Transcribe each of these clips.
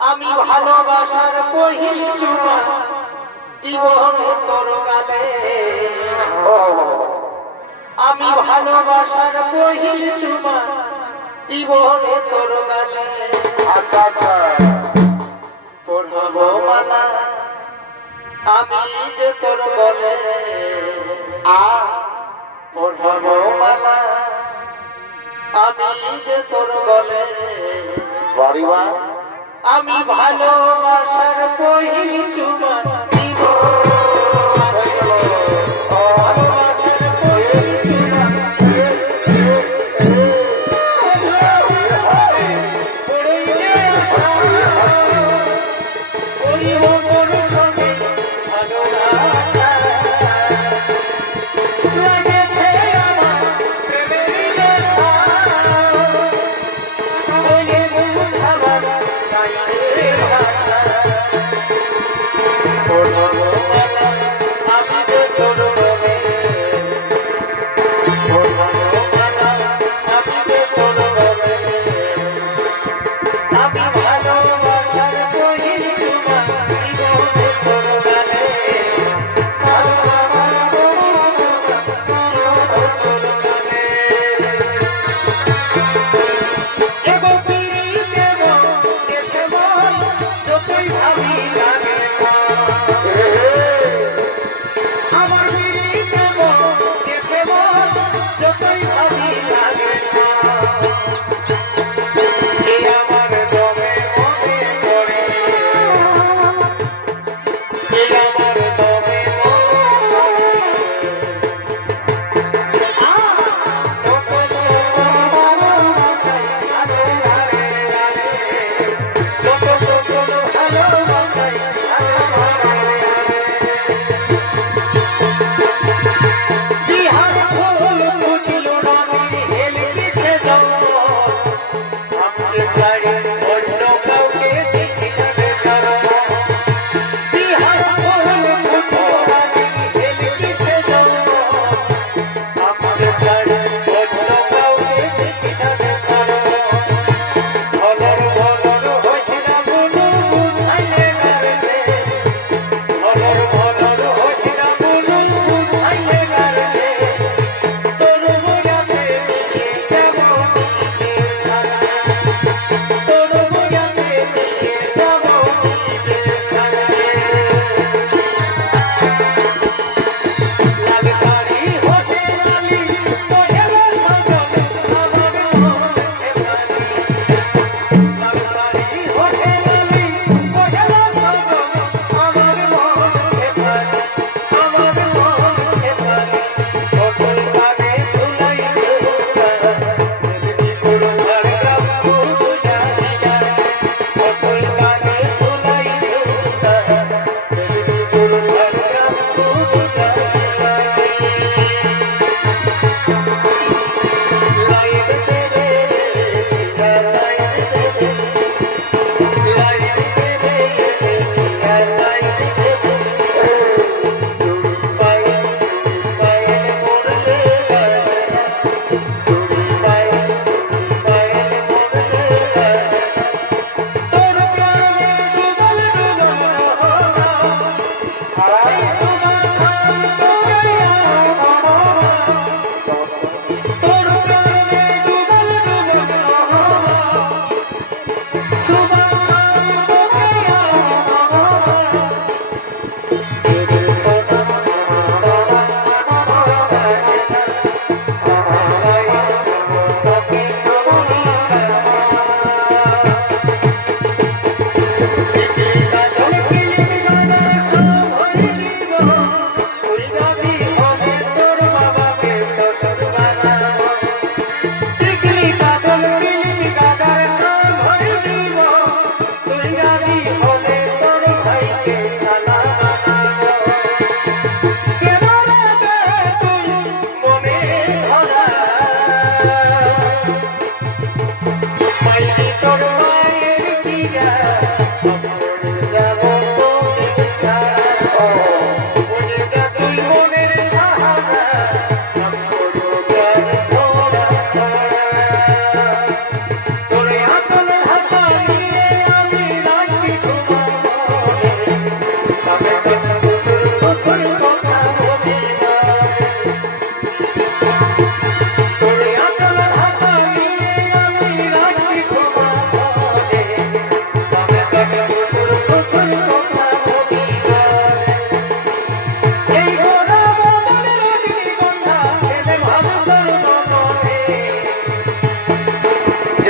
আমি ভালোবাসার পহিল চুমা জীবন তোর গালে। আমি ভালোবাসার পহিল চুমা জীবন তোর গালে। আচ্ছা আচ্ছা। পড়াবো মালা। আমি যে তোর বলে আ পড়াবো মালা। আমি ভালোবাসার পহিল চুমা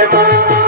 রে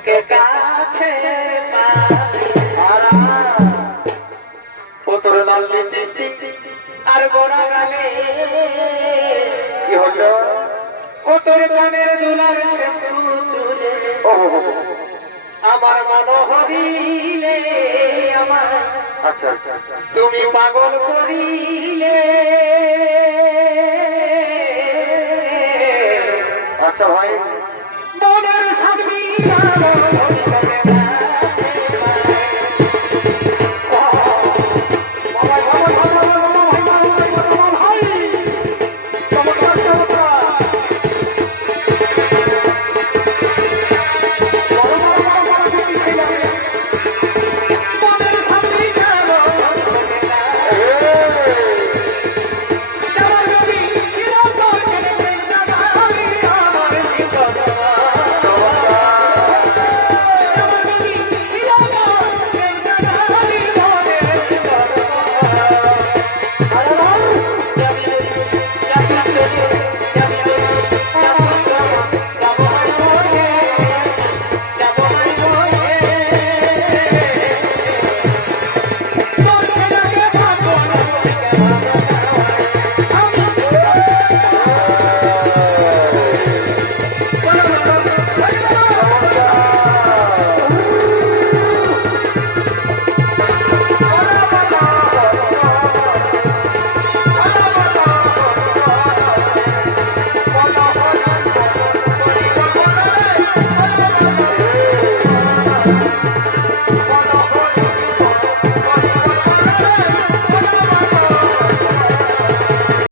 তোকে কাছে ও তোর লাল লিপস্টিক আর গোড়া গালে কি হইল ও তোর কানের দুলার চুলে। আমার মন হরিলে আমার আচ্ছা আচ্ছা আচ্ছা। তুমি পাগল করিলে। আচ্ছা ভাই Thank you.